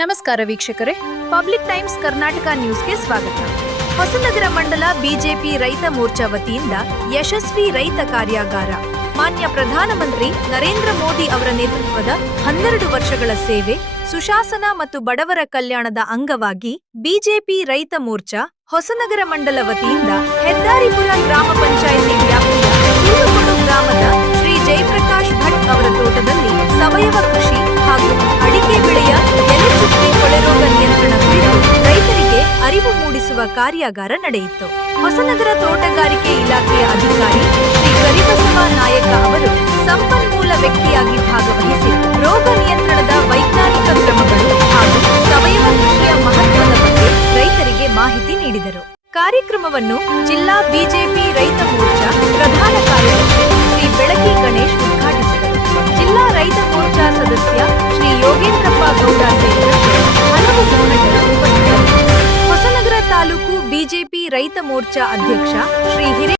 ನಮಸ್ಕಾರ ವೀಕ್ಷಕರೇ, public times Karnataka ನ್ಯೂಸ್ಗೆ ಸ್ವಾಗತ. ಹೊಸನಗರ ಮಂಡಲ ಬಿಜೆಪಿ ರೈತ ಮೋರ್ಚಾ ವತಿಯಿಂದ ಯಶಸ್ವಿ ರೈತ ಕಾರ್ಯಾಗಾರ. ಮಾನ್ಯ ಪ್ರಧಾನಮಂತ್ರಿ ನರೇಂದ್ರ ಮೋದಿ ಅವರ ನೇತೃತ್ವದ 12 ವರ್ಷಗಳ ಸೇವೆ, ಸುಶಾಸನ ಮತ್ತು ಬಡವರ ಕಲ್ಯಾಣದ ಅಂಗವಾಗಿ ಬಿಜೆಪಿ ರೈತ ಮೋರ್ಚಾ ಹೊಸನಗರ ಮಂಡಲ ವತಿಯಿಂದ ಹೆದ್ದಾರಿಪುರ ಗ್ರಾಮ ಪಂಚಾಯಿತಿ ವ್ಯಾಪ್ತಿಯ ಸೂರುಕೊಡು ಗ್ರಾಮದ ಶ್ರೀ ಜಯಪ್ರಕಾಶ್ ಭಟ್ ಅವರ ತೋಟದಲ್ಲಿ ಸಾವಯವ ಕೃಷಿ ಹಾಗೂ ಅಡಿಕೆ ಬೆಳೆಯ ಎಲೆ ಚುಕ್ಕೆ ಕೊಳೆ ರೋಗ ನಿಯಂತ್ರಣ ಕುರಿತು ರೈತರಿಗೆ ಅರಿವು ಮೂಡಿಸುವ ಕಾರ್ಯಾಗಾರ ನಡೆಯಿತು. ಹೊಸನಗರ ತೋಟಗಾರಿಕೆ ಇಲಾಖೆಯ ಅಧಿಕಾರಿ ಶ್ರೀ ಕರಿಬಸವ ನಾಯಕ ಅವರು ಸಂಪನ್ಮೂಲ ವ್ಯಕ್ತಿಯಾಗಿ ಭಾಗವಹಿಸಿ ರೋಗ ನಿಯಂತ್ರಣದ ವೈಜ್ಞಾನಿಕ ಕ್ರಮಗಳು ಹಾಗೂ ಸಾವಯವ ಕೃಷಿಯ ಮಹತ್ವದ ಬಗ್ಗೆ ರೈತರಿಗೆ ಮಾಹಿತಿ ನೀಡಿದರು. ಕಾರ್ಯಕ್ರಮವನ್ನು ಜಿಲ್ಲಾ ಬಿಜೆಪಿ ರೈತ ಮೋರ್ಚಾ ಪ್ರಧಾನ ಕಾರ್ಯದರ್ಶಿ ಶ್ರೀ ಬೆಳಕಿ ಗಣೇಶ್ ಉದ್ಘಾಟಿಸಿದರು. ಜಿಲ್ಲಾ ರೈತ ಮೋರ್ಚಾ ಸದಸ್ಯ ಶ್ರೀ ಯೋಗೇಂದ್ರಪ್ಪ ಗೌಡ ಸೇರಿದಂತೆ ಹಲವು ಮುಖಂಡರು ಉಪಸ್ಥಿತರಿದ್ದರು. ಹೊಸನಗರ ತಾಲೂಕು ಬಿಜೆಪಿ ರೈತ ಮೋರ್ಚಾ ಅಧ್ಯಕ್ಷ ಶ್ರೀ